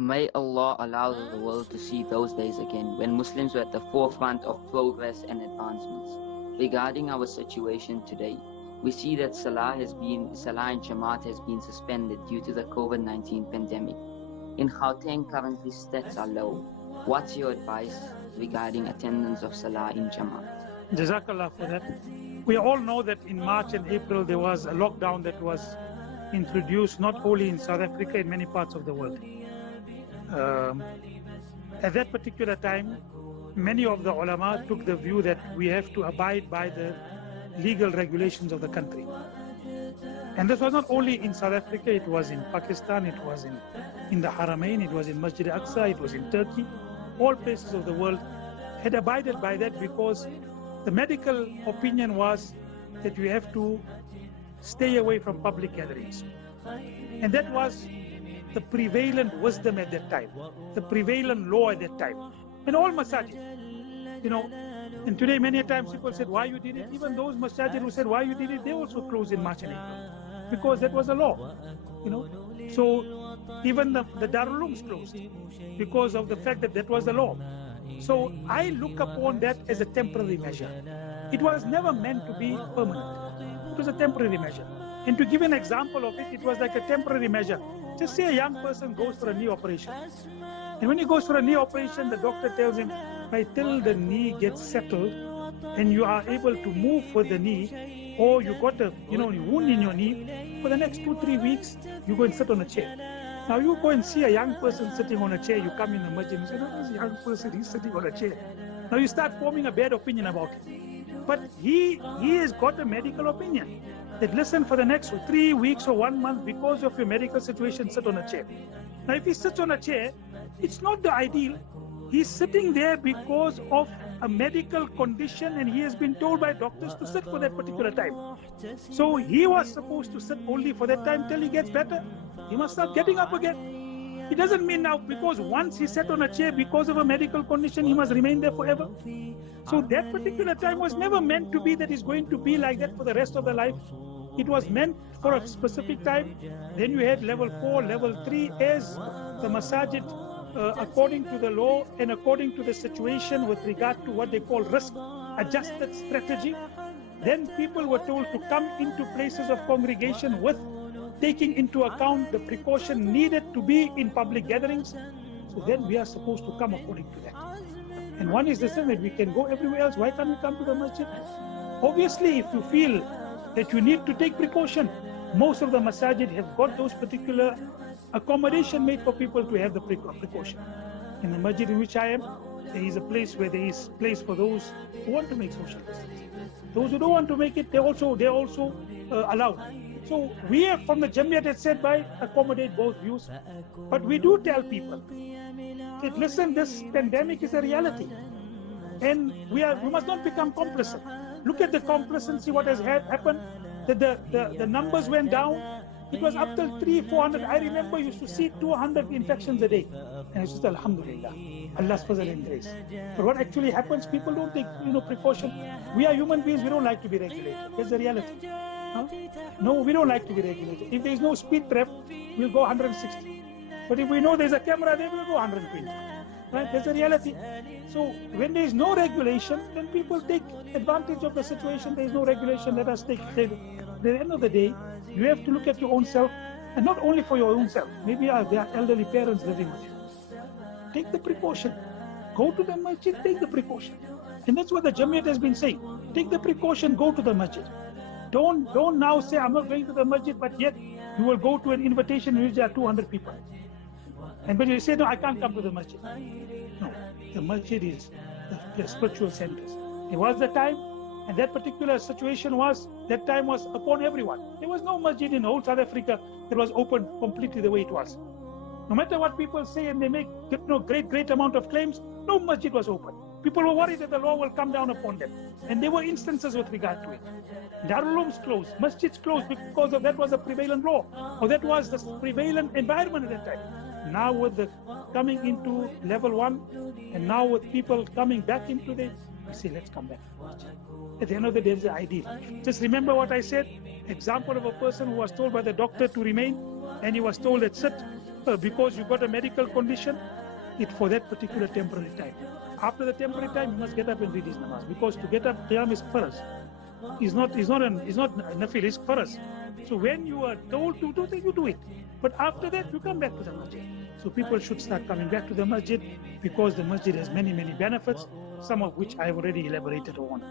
May Allah allow the world to see those days again when Muslims were at the forefront of progress and advancements. Regarding our situation today, we see that Salah and Jama'ah has been suspended due to the COVID-19 pandemic. In Gauteng, currently stats are low. What's your advice regarding attendance of Salah in Jama'ah? Jazakallah for that. We all know that in March and April there was a lockdown that was introduced not only in South Africa, in many parts of the world. At that particular time, many of the ulama took the view that we have to abide by the legal regulations of the country. And this was not only in South Africa, it was in Pakistan, it was in the Haramain, it was in Masjid Aqsa, it was in Turkey. All places of the world had abided by that because the medical opinion was that you have to stay away from public gatherings. And that was the prevalent wisdom at that time, the prevalent law at that time. And all masajid, and today many times people said, why you did it? Even those masajid who said, why you did it, they also closed in March and April, because that was a law, So even the Darul Ulooms closed because of the fact that that was the law. So I look upon that as a temporary measure. It was never meant to be permanent. It was a temporary measure. And to give an example of it, it was like a temporary measure. Just say a young person goes for a knee operation. And when he goes for a knee operation, the doctor tells him, till the knee gets settled and you are able to move with the knee, or you got a wound in your knee, for the next 2-3 weeks, you go and sit on a chair. Now you go and see a young person sitting on a chair, you come in the masjid and say, no, this young person, he's sitting on a chair. Now you start forming a bad opinion about him. But he has got a medical opinion that listen, for the next 3 weeks or 1 month, because of your medical situation, sit on a chair. Now if he sits on a chair, it's not the ideal. He's sitting there because of a medical condition and he has been told by doctors to sit for that particular time. So he was supposed to sit only for that time till he gets better. He must start getting up again. It doesn't mean now because once he sat on a chair because of a medical condition, he must remain there forever. So that particular time was never meant to be that he's going to be like that for the rest of the life. It was meant for a specific time. Then you had level 4, level 3 as the masajid, according to the law and according to the situation with regard to what they call risk adjusted strategy. Then people were told to come into places of congregation with taking into account the precaution needed to be in public gatherings. So then we are supposed to come according to that. And one is the same, that we can go everywhere else. Why can't we come to the masjid? Obviously, if you feel that you need to take precaution, most of the masajid have got those particular accommodation made for people to have the precaution. In the masjid in which I am, there is a place where there is place for those who want to make social distance. Those who don't want to make it, they're also allowed. So we have from the Jama'ah that said by accommodate both views. But we do tell people that listen, this pandemic is a reality. And we must not become complacent. Look at the complacency, what has happened, that the numbers went down. It was up till 300-400. I remember used to see 200 infections a day. And it's just Alhamdulillah, Allah's fazl and grace. But what actually happens, people don't take precaution. We are human beings, we don't like to be regulated. That's the reality. Huh? No, we don't like to be regulated. If there is no speed trap, we'll go 160. But if we know there's a camera there, we'll go 120. Right? That's the reality. So when there is no regulation, then people take advantage of the situation. There is no regulation, let us take. At the end of the day, you have to look at your own self, and not only for your own self. Maybe there are elderly parents living with you. Take the precaution. Go to the masjid, take the precaution. And that's what the Jama'ah has been saying. Take the precaution, go to the masjid. Don't now say, I'm not going to the masjid, but yet you will go to an invitation in which there are 200 people. And when you say, no, I can't come to the masjid. No, the masjid is the spiritual centers. It was the time, and that particular situation was upon everyone. There was no masjid in whole South Africa that was open completely the way it was. No matter what people say, and they make great amount of claims, no masjid was open. People were worried that the law will come down upon them. And there were instances with regard to it. Darul Ulooms closed, masjids closed because of that was a prevalent law, or that was the prevalent environment at that time. Now with the coming into level 1, and now with people coming back into we say, let's come back to masjid. At the end of the day, it's the ideal. Just remember what I said, example of a person who was told by the doctor to remain, and he was told that sit. because you got a medical condition, it's for that particular temporary time. After the temporary time, you must get up and read his namaz, because to get up, qiyam is farz. It's not nafil, it's farz. So when you are told to do it, you do it. But after that, you come back to the masjid. So people should start coming back to the masjid, because the masjid has many, many benefits, some of which I have already elaborated on.